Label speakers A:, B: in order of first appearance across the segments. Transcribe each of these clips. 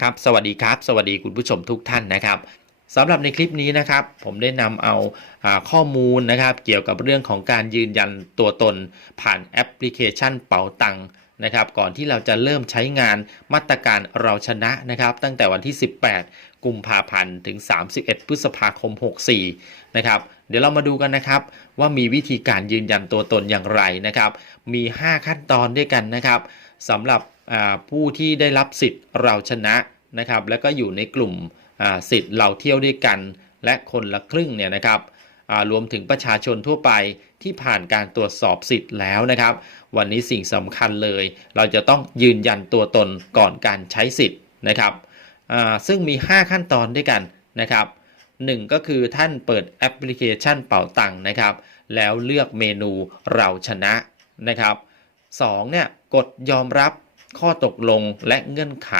A: ครับสวัสดีครับ สวัสดีคุณผู้ชมทุกท่านนะครับสำหรับในคลิปนี้นะครับ ผมได้นำเอาข้อมูลนะครับ เกี่ยวกับเรื่องของการยืนยันตัวตนผ่านแอปพลิเคชันเป๋าตังค์นะครับ ก่อนที่เราจะเริ่มใช้งานมาตรการเราชนะนะครับ ตั้งแต่วันที่ 18 กุมภาพันธ์ถึง 31 พฤษภาคม 64 นะครับ เดี๋ยวเรามาดูกันนะครับ ว่ามีวิธีการยืนยันตัวตนอย่างไรนะครับ มี 5 ขั้นตอนด้วยกันนะครับ สำหรับผู้ที่ได้รับสิทธิ์เราชนะนะครับ แล้วก็อยู่ในกลุ่มสิทธิ์เราเที่ยวด้วยกัน และคนละครึ่งเนี่ยนะครับรวมถึงประชาชนทั่วไปที่ผ่านการตรวจสอบสิทธิ์แล้วนะครับ วันนี้สิ่งสำคัญเลย เราจะต้องยืนยันตัวตนก่อนการใช้สิทธิ์นะครับซึ่งมี 5 ขั้นตอนด้วยกันนะครับ 1 ก็คือท่านเปิดแอปพลิเคชันเป่าตังค์นะครับ แล้วเลือกเมนูเราชนะนะครับ 2 เนี่ยกดยอมรับข้อตกลงและเงื่อนไข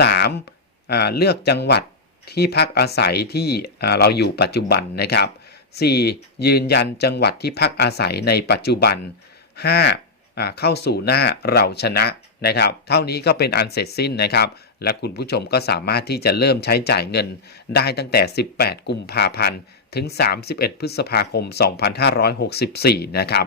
A: 3. เลือกจังหวัดที่พักอาศัยที่เราอยู่ปัจจุบันนะครับ 4. ยืนยันจังหวัดที่พักอาศัยในปัจจุบัน 5. อ่าเข้าสู่หน้าเราชนะนะครับ เท่านี้ก็เป็นอันเสร็จสิ้นนะครับ และคุณผู้ชมก็สามารถที่จะเริ่มใช้จ่ายเงินได้ตั้งแต่ 18 กุมภาพันธ์ ถึง 31 พฤษภาคม 2564 นะครับ